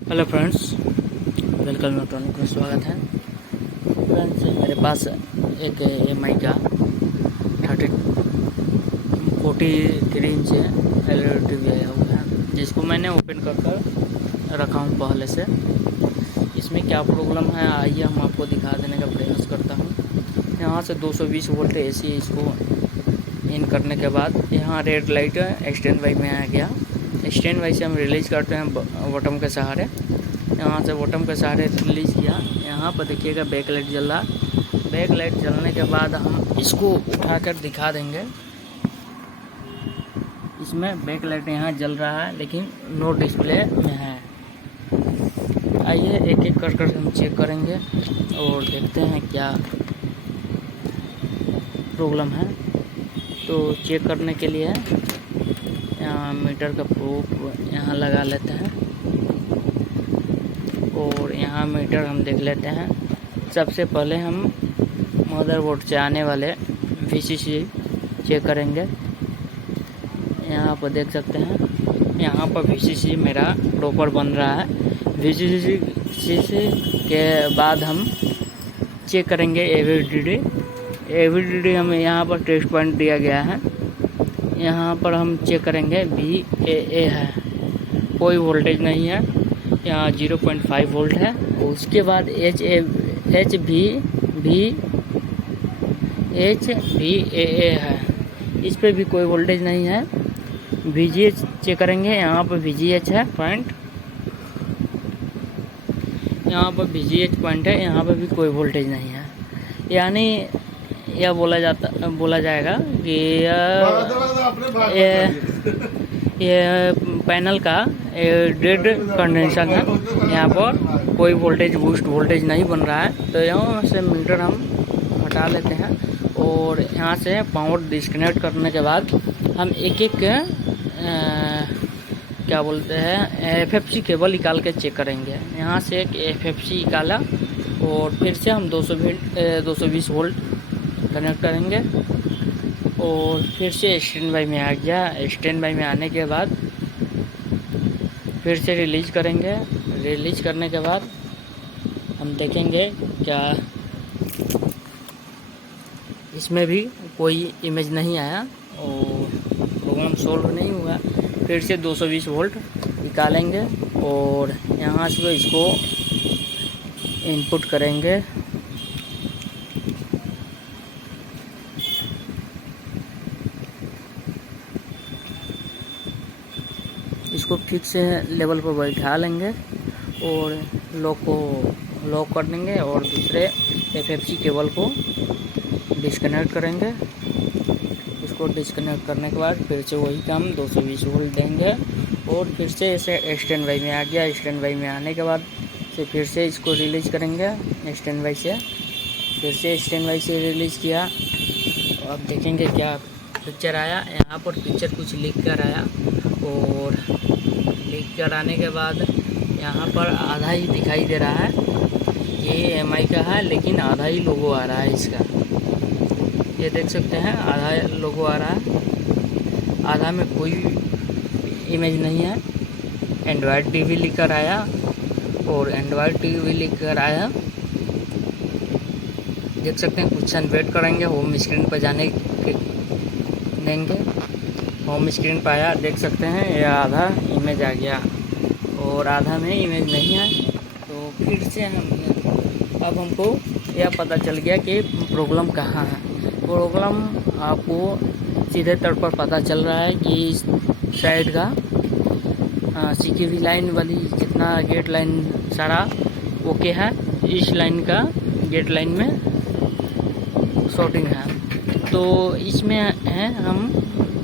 Hello friends, welcome electronic में स्वागत है। फ्रेंड्स, मेरे पास एक EMI का 43 इंच LED टीवी आया हुआ है, जिसको मैंने ओपन कर रखा हूँ पहले से। इसमें क्या प्रॉब्लम है आइए हम आपको दिखा देने का प्रयास करता हूँ। यहाँ से 220 वोल्ट AC इसको इन करने के बाद यहाँ रेड लाइट स्टैंड बाई में आ गया। स्टैंड बाई से हम रिलीज करते हैं बटन के सहारे। यहाँ से बटन के सहारे रिलीज किया। यहाँ पर देखिएगा बैक लाइट जल रहा। बैक लाइट जलने के बाद हम इसको उठाकर दिखा देंगे। इसमें बैक लाइट यहाँ जल रहा है लेकिन नो डिस्प्ले में है। आइए एक एक कर हम चेक करेंगे और देखते हैं क्या प्रॉब्लम है। तो चेक करने के लिए यहाँ मीटर का प्रूफ यहाँ लगा लेते हैं और यहाँ मीटर हम देख लेते हैं। सबसे पहले हम मदरबोर्ड से आने वाले VCC चेक करेंगे। यहाँ पर देख सकते हैं, यहाँ पर VCC मेरा प्रॉपर बन रहा है। VCC के बाद हम चेक करेंगे AVDD हमें यहाँ पर टेस्ट पॉइंट दिया गया है। यहाँ पर हम चेक करेंगे VAA है, कोई वोल्टेज नहीं है। यहाँ 0.5 वोल्ट है। उसके बाद HVAA है, इस पर भी कोई वोल्टेज नहीं है। VGH चेक करेंगे। यहाँ पर VGH है पॉइंट, यहाँ पर VGH पॉइंट है, यहाँ पर भी कोई वोल्टेज नहीं है। यानी यह बोला जाएगा कि ये पैनल का डेड कंडीशन है। यहाँ पर कोई बूस्ट वोल्टेज नहीं बन रहा है। तो यहाँ से मीटर हम हटा लेते हैं और यहाँ से पावर डिस्कनेक्ट करने के बाद हम एक क्या बोलते हैं FFC केबल निकाल के चेक करेंगे। यहाँ से एक FFC निकाला और फिर से हम 220 वोल्ट कनेक्ट करेंगे और फिर से स्टैंड बाई में आ गया। स्टैंड बाई में आने के बाद फिर से रिलीज करेंगे। रिलीज करने के बाद हम देखेंगे क्या इसमें भी कोई इमेज नहीं आया और प्रॉब्लम सॉल्व नहीं हुआ। फिर से 220 वोल्ट निकालेंगे और यहाँ से इसको इनपुट करेंगे। इसको फिक्स लेवल पर बैठा लेंगे और लॉक कर देंगे और दूसरे FFC केबल को डिस्कनेक्ट करेंगे। इसको डिस्कनेक्ट करने के बाद फिर से वही काम 220 वोल्ट देंगे और फिर से इसे स्टैंड बाई में आ गया। स्टैंड बाई में आने के बाद से फिर से इसको रिलीज करेंगे स्टैंड बाई से। फिर से स्टैंड बाई से रिलीज किया। अब देखेंगे क्या पिक्चर आया। यहाँ पर पिक्चर कुछ लिख कर आया और लिख कर आने के बाद यहाँ पर आधा ही दिखाई दे रहा है। ये EMI का है लेकिन आधा ही लोगो आ रहा है इसका। ये देख सकते हैं, आधा लोगो आ रहा है, आधा में कोई इमेज नहीं है। एंड्रॉयड टीवी लिख कर आया और एंड्रॉयड टीवी लिख कर आया। देख सकते हैं, कुछ वेट करेंगे, होम स्क्रीन पर जाने के देंगे। होम स्क्रीन पर आया, देख सकते हैं ये आधा इमेज आ गया और आधा में इमेज नहीं है। तो फिर से अब हमको यह पता चल गया कि प्रॉब्लम कहाँ है। प्रॉब्लम आपको सीधे तौर पर पता चल रहा है कि इस साइड का CQV लाइन वाली जितना गेट लाइन सारा ओके है, इस लाइन का गेट लाइन में शॉर्टिंग है। तो इसमें है हम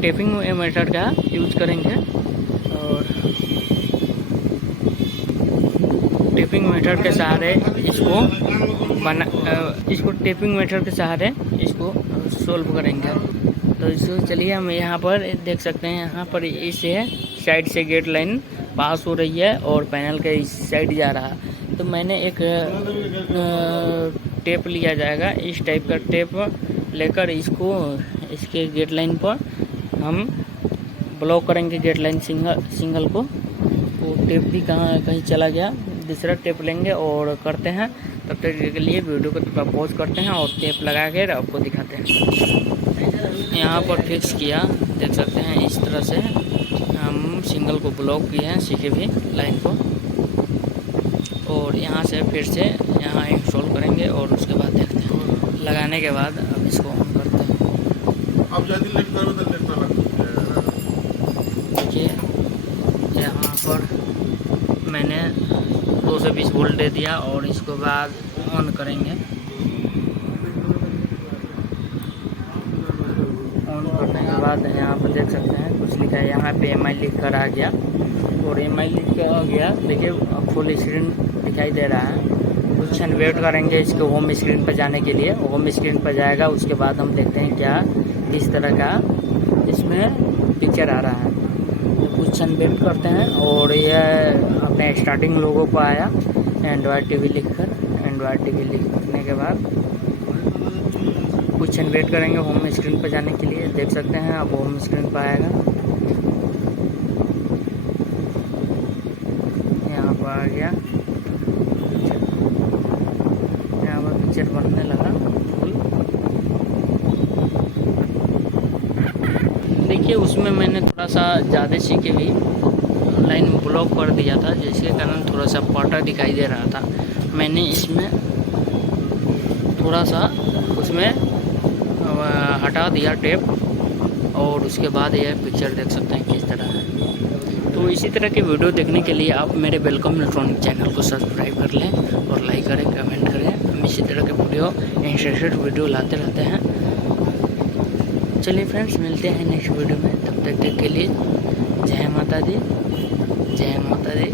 टेपिंग मेथड का यूज करेंगे और टेपिंग मेथड के सहारे इसको टेपिंग मेथड के सहारे इसको सोल्व करेंगे। तो इसको चलिए हम यहाँ पर देख सकते हैं, यहाँ पर इस साइड से गेट लाइन पास हो रही है और पैनल के इस साइड जा रहा है। तो मैंने एक टेप लिया जाएगा, इस टाइप का टेप लेकर इसके गेट लाइन पर हम ब्लॉक करेंगे गेट लाइन सिंगल को। तो टेप भी कहीं चला गया। दूसरा टेप लेंगे और करते हैं। तब तक के लिए वीडियो को थोड़ा पॉज करते हैं और टेप लगा कर आपको दिखाते हैं। यहाँ पर फिक्स किया, देख सकते हैं इस तरह से हम सिंगल को ब्लॉक किए हैं सीखे भी लाइन को, और यहाँ से फिर से यहाँ इंस्टॉल करेंगे और उसके बाद देखते हैं। लगाने के बाद अब इसको ऑन करते हैं। देखिए यहाँ पर मैंने 220 वोल्ट दे दिया और इसके बाद ऑन करेंगे। ऑन करने के बाद यहाँ पर देख सकते हैं कुछ लिखा है, यहाँ पे MI लिख कर आ गया और MI लिख कर आ गया। देखिए फुल स्क्रीन दिखाई दे रहा है। कुछ क्षण वेट करेंगे इसको होम स्क्रीन पर जाने के लिए। होम स्क्रीन पर जाएगा, उसके बाद हम देखते हैं क्या किस तरह का इसमें पिक्चर आ रहा है। तो कुछ क्षण वेट करते हैं और यह अपने स्टार्टिंग लोगो पर आया एंड्रॉयड TV लिखकर। एंड्रॉयड TV लिखने के बाद कुछ क्षण वेट करेंगे होम स्क्रीन पर जाने के लिए। देख सकते हैं अब होम स्क्रीन पर आएगा, यहाँ पर आ गया। यहाँ पर पिक्चर बनने लगा फुल। देखिए उसमें मैंने थोड़ा सा ज़्यादा सीखे भी लाइन ब्लॉक कर दिया था, जिसके कारण थोड़ा सा पाटा दिखाई दे रहा था। मैंने इसमें थोड़ा सा उसमें हटा दिया टेप और उसके बाद यह पिक्चर देख सकते हैं किस तरह है। तो इसी तरह के वीडियो देखने के लिए आप मेरे वेलकम इलेक्ट्रॉनिक चैनल को सब्सक्राइब कर लें और लाइक करें, कमेंट करें। हम इसी तरह के वीडियो इंटरेस्टेड वीडियो लाते रहते हैं। चलिए फ्रेंड्स, मिलते हैं नेक्स्ट वीडियो में। तब तक के लिए जय माता दी, जय माता दी।